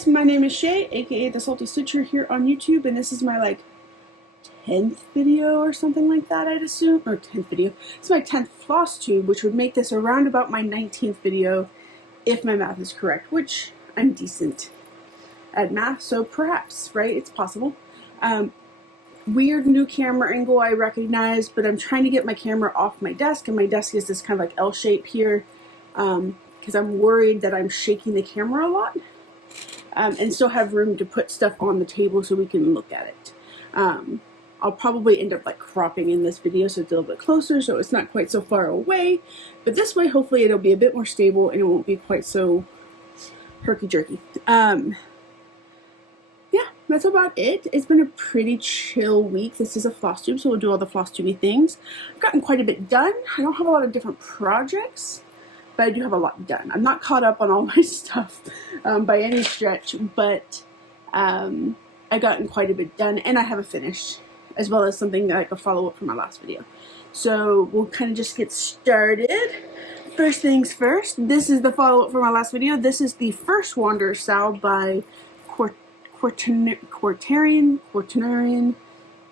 guys, my name is Shay, aka the Salty Stitcher here on YouTube, and this is my 10th video or something like that, I'd assume, or 10th video. It's my 10th Flosstube, which would make this around about my 19th video, if my math is correct, which I'm decent at math, so perhaps, right, it's possible. Weird new camera angle, I recognize, but I'm trying to get my camera off my desk, and my desk is this kind of L shape here, because I'm worried that I'm shaking the camera a lot. And still have room to put stuff on the table so we can look at it. I'll probably end up cropping in this video so it's a little bit closer so it's not quite so far away, but this way hopefully it'll be a bit more stable and it won't be quite so herky-jerky. Yeah, that's about it. It's been a pretty chill week. This is a Flosstube, so we'll do all the Flosstube things. I've gotten quite a bit done. I don't have a lot of different projects, but I do have a lot done. I'm not caught up on all my stuff by any stretch, but I've gotten quite a bit done, and I have a finish, as well as something like a follow-up from my last video. So we'll kind of just get started. First things first, this is the follow-up from my last video. This is the first Wanderer Sal by Quartarian.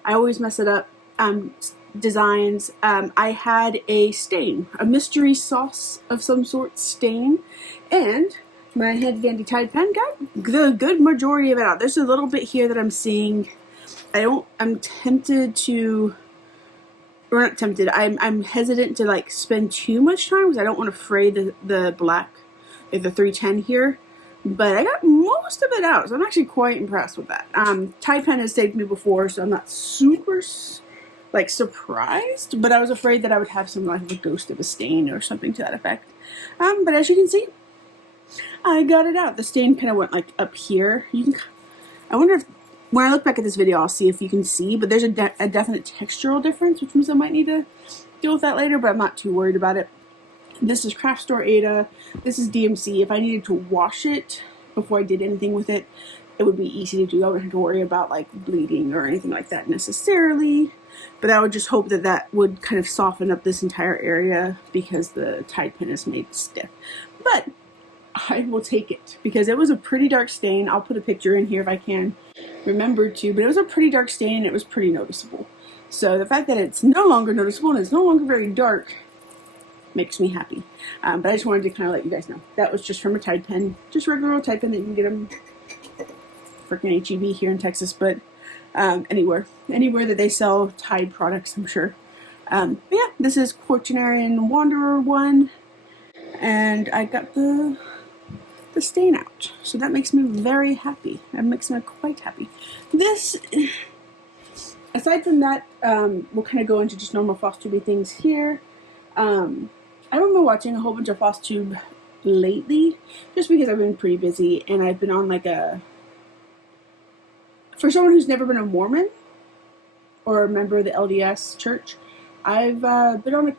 I always mess it up. Designs. I had a stain, a mystery sauce of some sort stain, and my Head Dandy Tide pen got the good majority of it out. There's a little bit here that I'm seeing. I'm tempted to, or not tempted, I'm hesitant to spend too much time because I don't want to fray the black, the 310 here, but I got most of it out, so I'm actually quite impressed with that. Tide pen has saved me before, so I'm not super surprised, but I was afraid that I would have some a ghost of a stain or something to that effect. But as you can see, I got it out. The stain kind of went up here. I wonder if, when I look back at this video, I'll see if you can see, but there's a definite textural difference, which means I might need to deal with that later, but I'm not too worried about it. This is Craft Store Ada. This is DMC. If I needed to wash it before I did anything with it, it would be easy to do. I wouldn't have to worry about bleeding or anything like that necessarily. But I would just hope that that would kind of soften up this entire area because the Tide pen is made stiff. But I will take it because it was a pretty dark stain. I'll put a picture in here if I can remember to, but it was a pretty dark stain and it was pretty noticeable. So the fact that it's no longer noticeable and it's no longer very dark makes me happy. But I just wanted to kind of let you guys know. That was just from a Tide pen, just regular old Tide pen that you can get them freaking HEB here in Texas, but anywhere that they sell Tide products, I'm sure. But yeah, this is Quartarian Wanderer 1, and I got the stain out, so that makes me very happy. That makes me quite happy. This, aside from that, we'll kind of go into just normal Flosstube things here. I've been watching a whole bunch of Flosstube lately, just because I've been pretty busy, and I've been on for someone who's never been a Mormon or a member of the LDS church, I've been on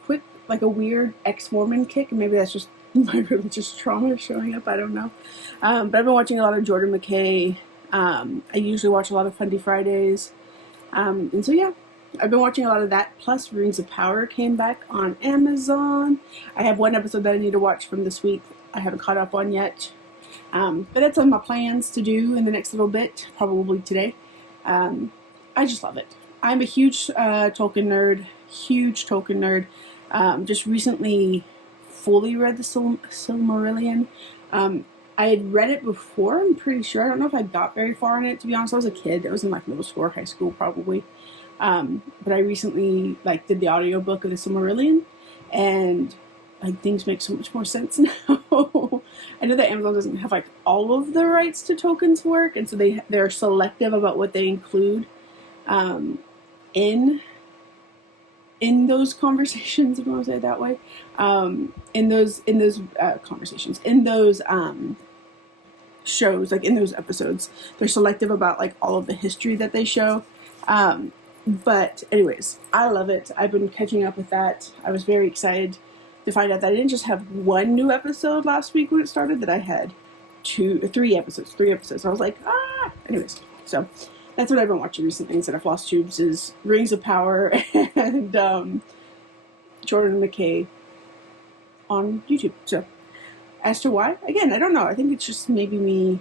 a weird ex-Mormon kick, and maybe that's just my religious trauma showing up, I don't know. But I've been watching a lot of Jordan McKay. I usually watch a lot of Fundy Fridays. And so yeah, I've been watching a lot of that, plus Rings of Power came back on Amazon. I have one episode that I need to watch from this week I haven't caught up on yet. But that's on my plans to do in the next little bit, probably today. I just love it. I'm a huge Tolkien nerd, just recently fully read the Silmarillion. I had read it before, I'm pretty sure. I don't know if I got very far in it, to be honest. I was a kid. It was in middle school or high school, probably. But I recently did the audiobook of the Silmarillion, and things make so much more sense now. I know that Amazon doesn't have all of the rights to Tolkien's work, and so they're selective about what they include in those conversations, if you want to say it that way. In those conversations, in those shows, in those episodes, they're selective about all of the history that they show. But anyways, I love it. I've been catching up with that. I was very excited to find out that I didn't just have one new episode last week when it started, that I had three episodes. I was like, ah! Anyways, so that's what I've been watching recently instead of Flosstubes is Rings of Power and Jordan McKay on YouTube. So as to why, again, I don't know. I think it's just maybe me.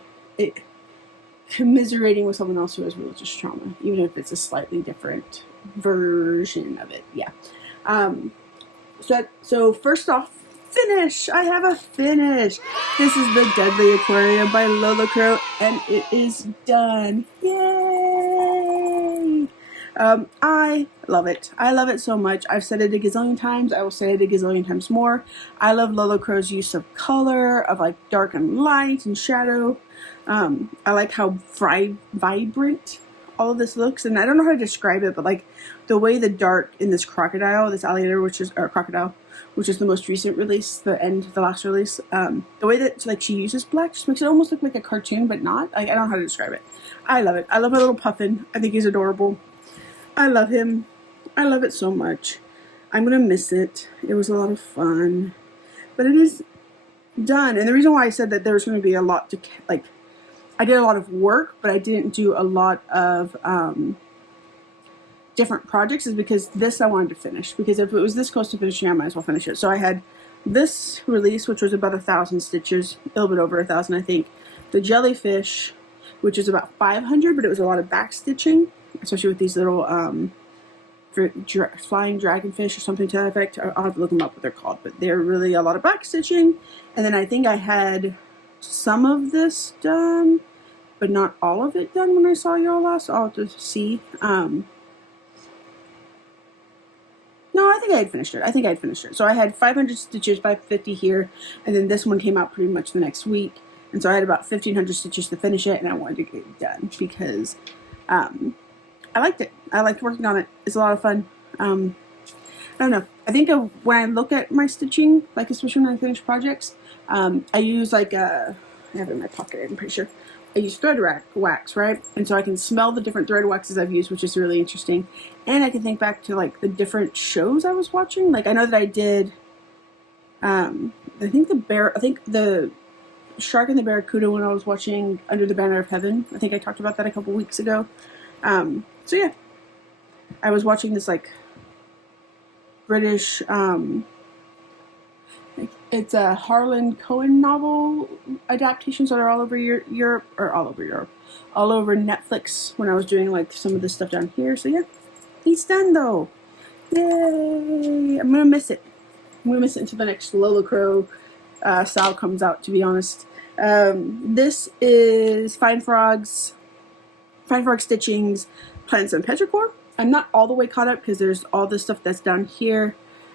commiserating with someone else who has religious trauma, even if it's a slightly different version of it. Yeah. So first off, finish. I have a finish. This is the Deadly Aquarium by Lolocro, and it is done. Yay! I love it. I love it so much. I've said it a gazillion times. I will say it a gazillion times more. I love Lolocro's use of color, of like dark and light and shadow. I like how vibrant all of this looks, and I don't know how to describe it, but like the way the dark in this crocodile, this alligator, crocodile, which is the most recent release, the last release, the way that like she uses black just makes it almost look like a cartoon, but not. Like, I don't know how to describe it. I love it. I love my little puffin. I think he's adorable. I love him. I love it so much. I'm gonna miss it. It was a lot of fun, but it is done. And the reason why I said that there was going to be a lot to like, I did a lot of work, but I didn't do a lot of different projects, is because this I wanted to finish. Because if it was this close to finishing, I might as well finish it. So I had this release, which was about 1,000 stitches, a little bit over 1,000, I think. The jellyfish, which is about 500, but it was a lot of back stitching, especially with these little flying dragonfish or something to that effect. I'll have to look them up what they're called, but they're really a lot of back stitching. And then I think I had some of this done, but not all of it done when I saw y'all last. I'll have to see. No, I think I had finished it. So I had 500 stitches, 550 here, and then this one came out pretty much the next week. And so I had about 1,500 stitches to finish it, and I wanted to get it done because I liked it. I liked working on it. It's a lot of fun. I don't know. I think when I look at my stitching, like especially when I finish projects, I use like I have it in my pocket, I'm pretty sure. I use thread wax, right? And so I can smell the different thread waxes I've used, which is really interesting. And I can think back to like the different shows I was watching. Like I know that I did, I think the Shark and the Barracuda when I was watching Under the Banner of Heaven. I think I talked about that a couple weeks ago. So yeah, I was watching this like British, it's a Harlan Cohen novel adaptations that are all over Europe, all over Netflix when I was doing like some of this stuff down here. So yeah, he's done though. Yay! I'm gonna miss it. I'm gonna miss it until the next Lolocro style comes out, to be honest. This is Fine Frog Stitching's Plants and Petrichor. I'm not all the way caught up because there's all this stuff that's down here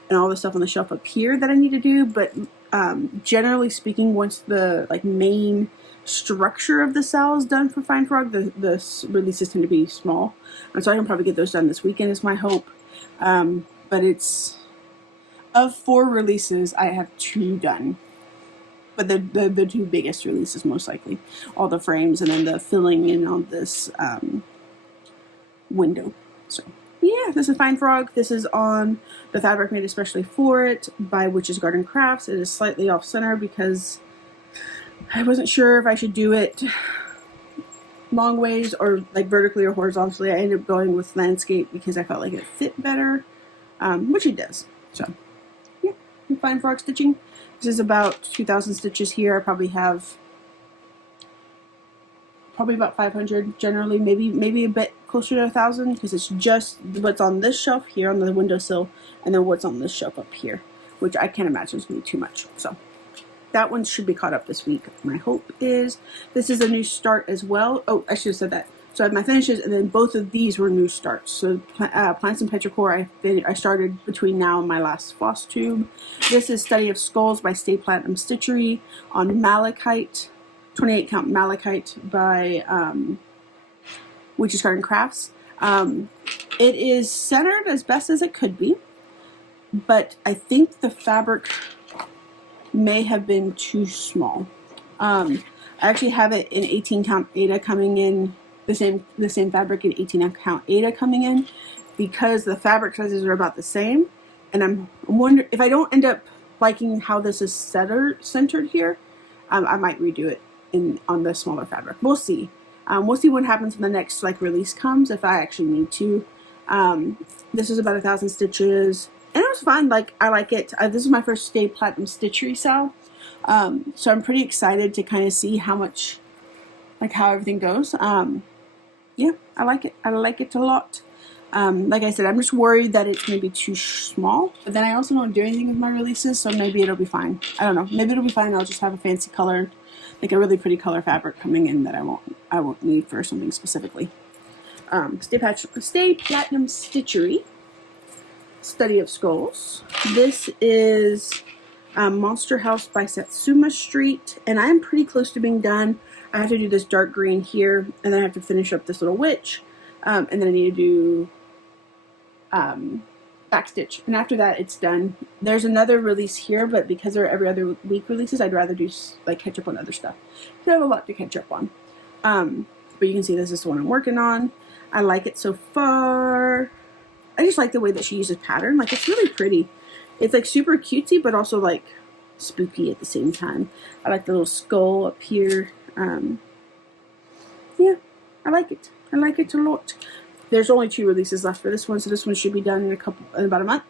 and all the stuff on the shelf up here that I need to do, but generally speaking, once the like main structure of the cell is done for Fine Frog, the releases tend to be small, and so I can probably get those done this weekend is my hope. But it's, of 4 releases, I have 2 done, but the 2 biggest releases most likely, all the frames and then the filling in on this window. So yeah, this is Fine Frog. This is on the fabric made especially for it by Witch's Garden Crafts. It is slightly off center because I wasn't sure if I should do it long ways or like vertically or horizontally. I ended up going with landscape because I felt like it fit better, which it does. So yeah, Fine Frog stitching. This is about 2,000 stitches here. I probably have about 500 generally, maybe a bit closer to 1,000 because it's just what's on this shelf here on the windowsill and then what's on this shelf up here, which I can't imagine is going to be too much. So that one should be caught up this week. My hope is this is a new start as well. Oh, I should have said that. So I have my finishes, and then both of these were new starts. So Plants and Petrichor, I started between now and my last Flosstube. This is Study of Skulls by Stay Platinum Stitchery on Malachite, 28 count Malachite by Witch's Garden Crafts. It is centered as best as it could be, but I think the fabric may have been too small. I actually have it in 18 count Aida coming in, the same fabric in 18 count Aida coming in, because the fabric sizes are about the same, and I'm wondering if I don't end up liking how this is centered here, I might redo it on the smaller fabric. We'll see. We'll see what happens when the next like release comes, if I actually need to. This is about 1,000 stitches, and it was fun. Like, I like it. This is my first Stay Platinum Stitchery cell, so I'm pretty excited to kind of see how much like how everything goes. Yeah, I like it. I like it a lot. Like I said, I'm just worried that it's going to be too small. But then I also don't do anything with my releases, so maybe it'll be fine. I don't know. Maybe it'll be fine. I'll just have a fancy color, like a really pretty color fabric coming in that I won't need for something specifically. Stay Platinum Stitchery, Study of Skulls. This is Monster House by Satsuma Street, and I'm pretty close to being done. I have to do this dark green here, and then I have to finish up this little witch, and then I need to do backstitch, and after that it's done. There's another release here, but because they're every other week releases, I'd rather do like catch up on other stuff. So I have a lot to catch up on. But you can see this is the one I'm working on. I like it so far. I just like the way that she uses pattern. Like, it's really pretty. It's like super cutesy, but also like spooky at the same time. I like the little skull up here. Yeah, I like it. I like it a lot. There's only 2 releases left for this one, so this one should be done in about a month.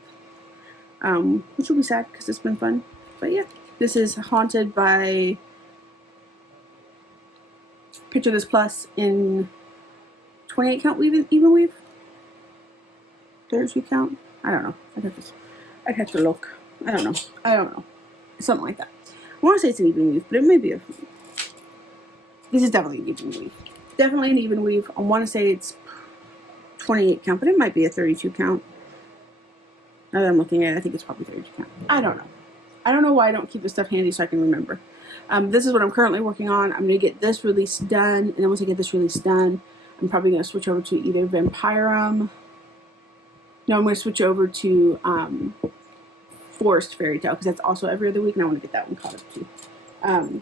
Which will be sad because it's been fun. But yeah, this is Haunted by Picture This Plus in 28 count even weave. 32 count. I don't know. I'd have to look. I don't know. Something like that. I want to say it's an even weave, but it may be this is definitely an even weave. Definitely an even weave. I want to say it's 28 count, but it might be a 32 count. Now that I'm looking at it, I think it's probably 32 count. I don't know. I don't know why I don't keep this stuff handy so I can remember. This is what I'm currently working on. I'm going to get this release done, and then once I get this release done, I'm probably going to switch over to either Vampirum. No, I'm going to switch over to Forest Fairy Tale, because that's also every other week, and I want to get that one caught up too.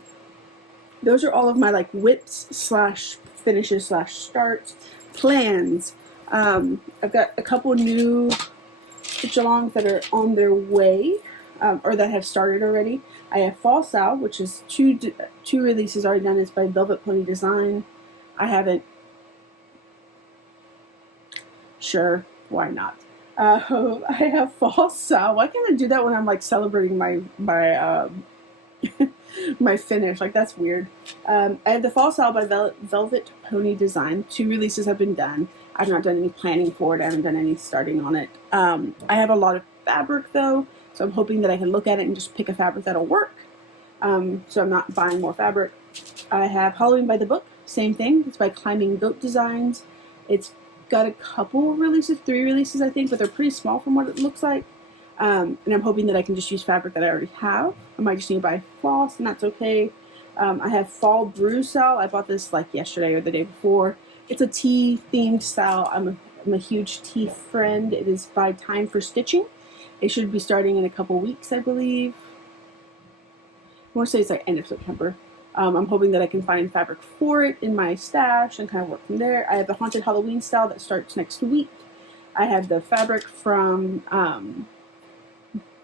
Those are all of my like whips / finishes / starts plans. I've got a couple new stitch-alongs that are on their way, or that have started already. I have Fall Sal, which is two releases already done. It's by Velvet Pony Design. I haven't. Sure, why not? I have Fall Sal. Why can't I do that when I'm like celebrating my my finish? Like, that's weird. I have the Fall Sal by Velvet Pony Design. 2 releases have been done. I've not done any planning for it. I haven't done any starting on it. I have a lot of fabric though, so I'm hoping that I can look at it and just pick a fabric that'll work. So I'm not buying more fabric. I have Halloween by the Book. Same thing. It's by Climbing Goat Designs. It's got a couple releases, 3 releases I think, but they're pretty small from what it looks like. And I'm hoping that I can just use fabric that I already have. I might just need to buy floss, and that's okay. I have Fall Brew Sal. I bought this like yesterday or the day before. It's a tea themed style. I'm a huge tea friend. It is by Time for Stitching. It should be starting in a couple weeks, I believe. I want to say it's like end of September. I'm hoping that I can find fabric for it in my stash and kind of work from there. I have the Haunted Halloween style that starts next week. I have the fabric from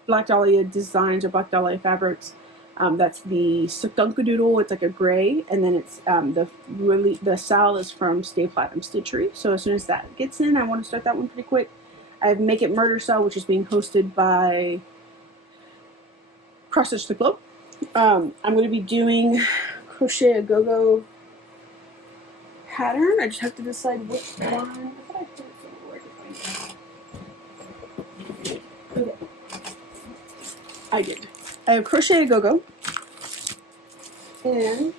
Black Dahlia Designs or Black Dahlia Fabrics. That's the Skunkadoodle. It's like a gray, and then it's the Sal is from Stay Platinum Stitchery. So as soon as that gets in, I want to start that one pretty quick. I have Make It Murder Sal, which is being hosted by Cross Stitch the Globe. I'm going to be doing Crochet a Gogo pattern. I just have to decide which one. I thought I put it somewhere to find it. Okay. I did. I have Crochet a Gogo, and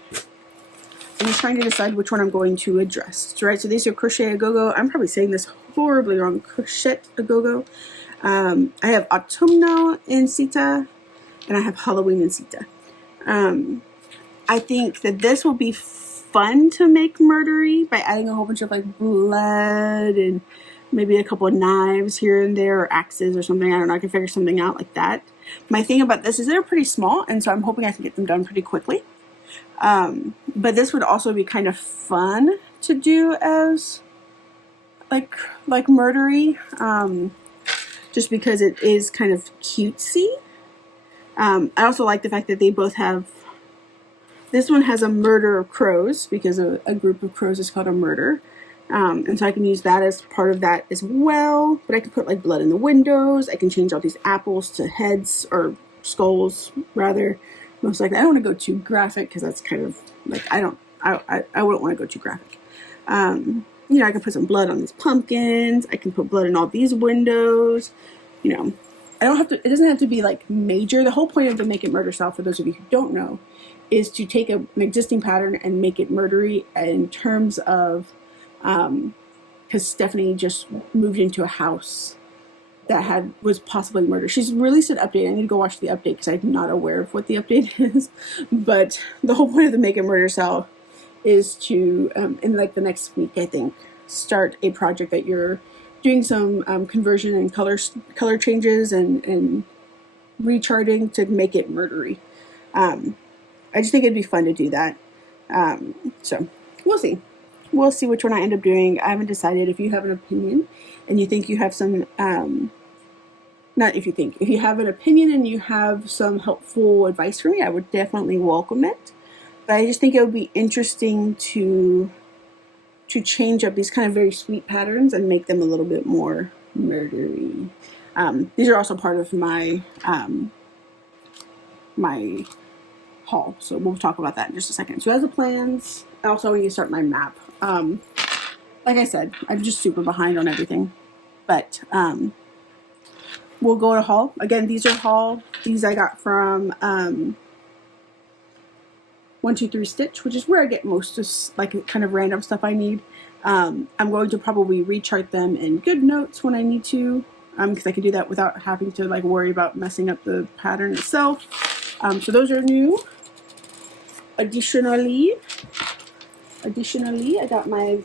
I'm trying to decide which one I'm going to address. Right, so these are Crochet a Gogo. I'm probably saying this horribly wrong. Crocette a Gogo. I have Autunno in Città, and I have Halloween in Città. I think that this will be fun to make murdery by adding a whole bunch of like blood and maybe a couple of knives here and there, or axes or something. I don't know. I can figure something out like that. My thing about this is they're pretty small, and so I'm hoping I can get them done pretty quickly. But this would also be kind of fun to do as like murdery, just because it is kind of cutesy. I also like the fact that they both have, this one has a murder of crows, because a group of crows is called a murder. And so I can use that as part of that as well. But I can put like blood in the windows. I can change all these apples to heads, or skulls rather. Most likely. I don't want to go too graphic because that's kind of like, I don't I wouldn't want to go too graphic. You know, I can put some blood on these pumpkins. I can put blood in all these windows. You know, I don't have to, it doesn't have to be like major. The whole point of the Make It Murder style, for those of you who don't know, is to take an existing pattern and make it murdery in terms of, because Stephanie just moved into a house that was possibly murder. She's released an update. I need to go watch the update because I'm not aware of what the update is. But the whole point of the Make It Murder style is to, in like the next week, I think, start a project that you're doing some conversion and color changes and recharting to make it murdery. I just think it'd be fun to do that. So we'll see. We'll see which one I end up doing. I haven't decided. If you have an opinion and you think you have some, if you have an opinion and you have some helpful advice for me, I would definitely welcome it. But I just think it would be interesting to change up these kind of very sweet patterns and make them a little bit more murdery. These are also part of my my haul, so we'll talk about that in just a second. So as the plans, also I need to start my map. Like I said, I'm just super behind on everything, but we'll go to haul. Again, these are haul. These I got from 123 Stitch, which is where I get most of like kind of random stuff I need. I'm going to probably rechart them in GoodNotes when I need to, because I can do that without having to like worry about messing up the pattern itself. So those are new. Additionally, I got my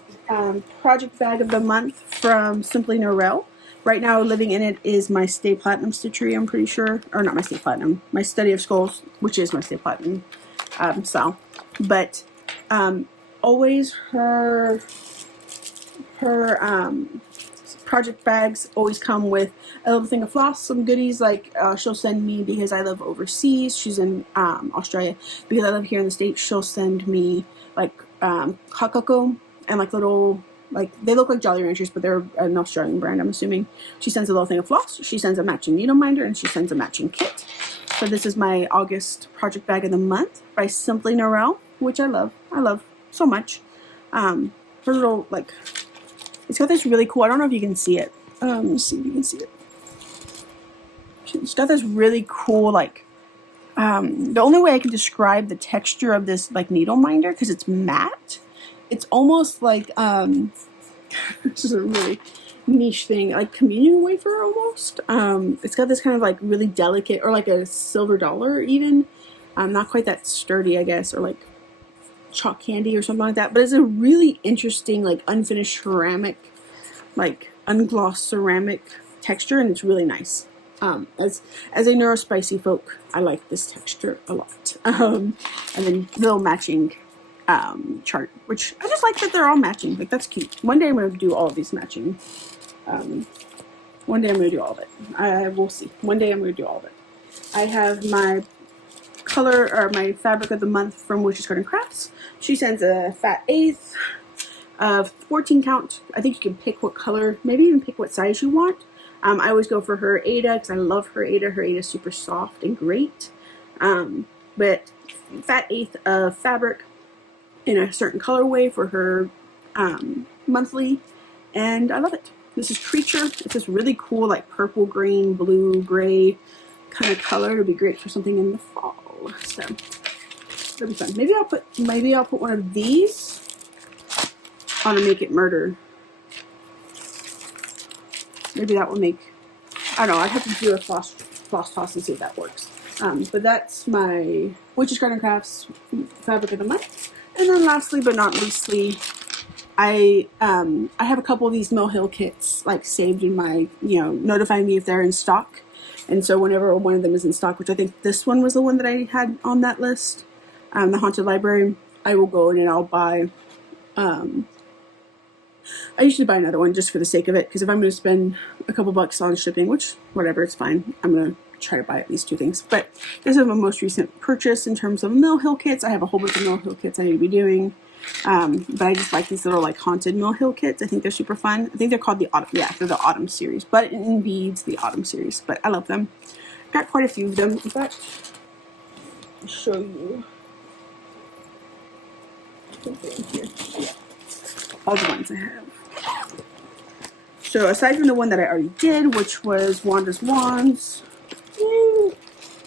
project bag of the month from Simply Norel. Right now, living in it is my Stay Platinum stitchery, I'm pretty sure. Or not my Stay Platinum, my Study of Skulls, which is my Stay Platinum style. But always her project bags always come with a little thing of floss, some goodies like she'll send me, because I live overseas, she's in Australia, because I live here in the States, she'll send me like hot cocoa and like little, like they look like Jolly Ranchers, but they're an Australian brand, I'm assuming. She sends a little thing of floss, she sends a matching needle minder, and she sends a matching kit. So this is my August project bag of the month by Simply Norel, which I love so much. Her little, like, it's got this really cool, I don't know if you can see it. Let's see if you can see it. It's got this really cool, like, the only way I can describe the texture of this, like, needle minder, because it's matte, it's almost like, this is a really niche thing, like communion wafer almost. It's got this kind of, like, really delicate, or like a silver dollar even. Not quite that sturdy, I guess, or like chalk candy or something like that, but it's a really interesting, like, unfinished ceramic, like unglossed ceramic texture, and it's really nice. As a neurospicy folk, I like this texture a lot. And then little matching chart, which I just like that they're all matching. Like, that's cute. One day I'm going to do all of these matching. One day I'm going to do all of it. I will see. One day I'm going to do all of it. I have my color, or my fabric of the month from Witch's Garden Crafts. She sends a fat eighth of 14 count. I think you can pick what color, maybe even pick what size you want. I always go for her Ada because I love her Ada. Her Ada is super soft and great. But fat eighth of fabric in a certain colorway for her monthly, and I love it. This is Creature. It's this really cool, like, purple, green, blue, gray kind of color. It'll be great for something in the fall. So it'll be fun. Maybe I'll put one of these on a Make It Murder. Maybe that will make, I don't know, I'd have to do a floss toss and see if that works. But that's my Witch's Garden Crafts fabric of the month. And then lastly but not leastly, I have a couple of these Mill Hill kits, like, saved in my, notifying me if they're in stock. And so whenever one of them is in stock, which I think this one was the one that I had on that list, the Haunted Library, I will go in and I'll buy, I usually buy another one just for the sake of it, because if I'm going to spend a couple bucks on shipping, which, whatever, it's fine, I'm going to try to buy at least 2 things. But this is my most recent purchase in terms of Mill Hill kits. I have a whole bunch of Mill Hill kits I need to be doing. But I just like these little, like, haunted Mill Hill kits. I think they're super fun. I think they're called the Autumn. Yeah, they're the Autumn series. But in beads, the Autumn series. But I love them. Got quite a few of them. In fact, I'll show you. All the ones I have. So aside from the one that I already did, which was Wanda's Wands.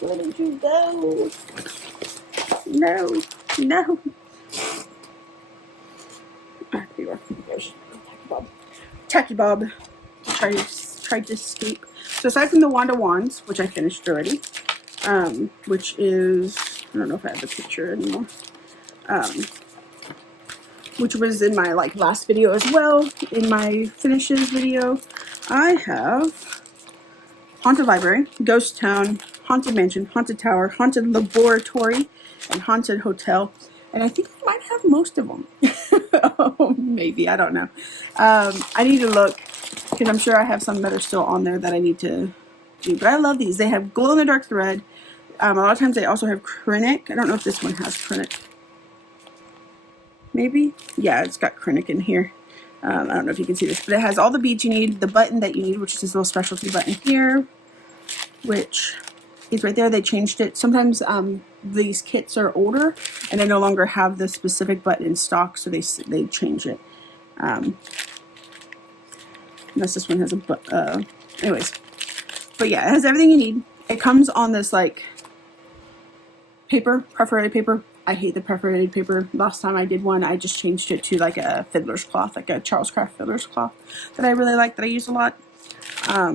Where did you go? No, no. Ah, there you are. There's Tacky Bob. Tacky Bob tried to escape. So aside from the Wanda Wands, which I finished already, which is, I don't know if I have the picture anymore, which was in my last video as well, in my finishes video, I have Haunted Library, Ghost Town, Haunted Mansion, Haunted Tower, Haunted Laboratory, and Haunted Hotel. And I think I might have most of them. Oh, maybe, I don't know. I need to look, because I'm sure I have some that are still on there that I need to do. But I love these. They have glow-in-the-dark thread. A lot of times they also have Krennic. I don't know if this one has Krennic. Maybe? Yeah, it's got Krennic in here. I don't know if you can see this, but it has all the beads you need, the button that you need, which is this little specialty button here, which is right there. They changed it. Sometimes these kits are older and they no longer have the specific button in stock, so they change it. Unless this one has a anyways. But yeah, it has everything you need. It comes on this paper, perforated paper. I hate the perforated paper. Last time I did one, I just changed it to a fiddler's cloth, like a Charles Craft fiddler's cloth that I really like, that I use a lot. Yeah,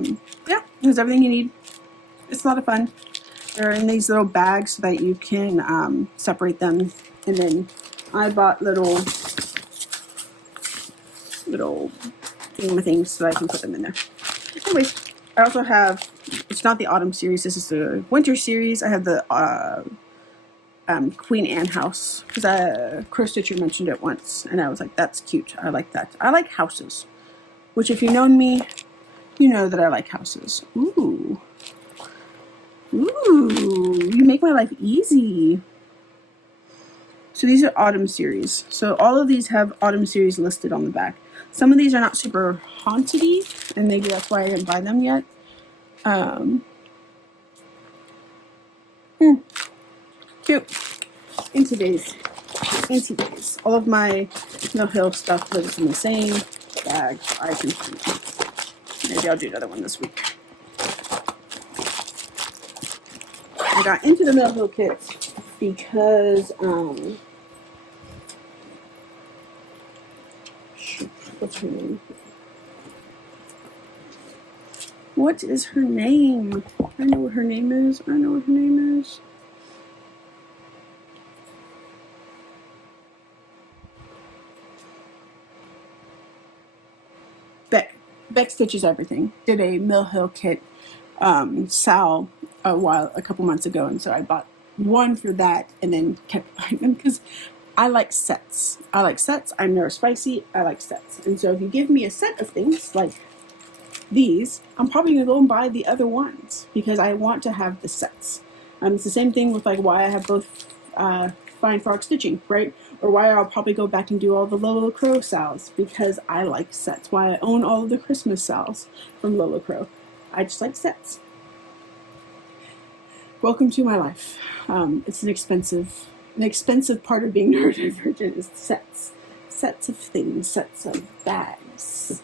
it has everything you need. It's a lot of fun. They're in these little bags so that you can separate them. And then I bought little things so that I can put them in there. Anyways, I also have, it's not the autumn series, this is the winter series. I have the Queen Anne house, because Chris Stitcher mentioned it once, and I was like, that's cute. I like that. I like houses, which if you've known me, you know that I like houses. Ooh. Ooh, you make my life easy. So these are autumn series. So all of these have autumn series listed on the back. Some of these are not super haunted-y, and maybe that's why I didn't buy them yet. Cute. In today's. All of my Mill Hill stuff lives in the same bag. I can maybe I'll do another one this week. I got into the Mill Hill kits because what's her name? What is her name? I know what her name is. Beck Stitches Everything did a Mill Hill kit Sal a couple months ago, and so I bought one for that and then kept buying them because I like sets. I'm neurospicy. I like sets, and so if you give me a set of things like these, I'm probably gonna go and buy the other ones because I want to have the sets. It's the same thing with why I have both Fine Frog Stitching, right? Or why I'll probably go back and do all the Lolo Crow Sals, because I like sets. Why I own all of the Christmas Sals from Lolo Crow. I just like sets. Welcome to my life. It's an expensive part of being neurodivergent is sets. Sets of things, sets of bags,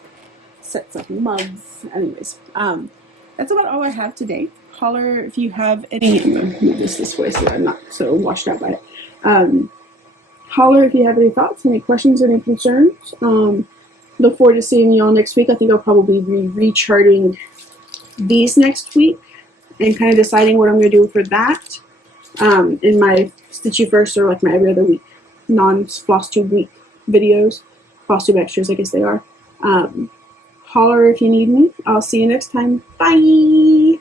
sets of mugs. Anyways, that's about all I have today. Holler if you have any, I'm going to move this way so that I'm not so washed out by it. Holler if you have any thoughts, any questions, any concerns. Look forward to seeing you all next week. I think I'll probably be recharting these next week and kind of deciding what I'm going to do for that in my Stitch You First or my every other week non-Flosstube week videos. Flosstube extras, I guess they are. Holler if you need me. I'll see you next time. Bye!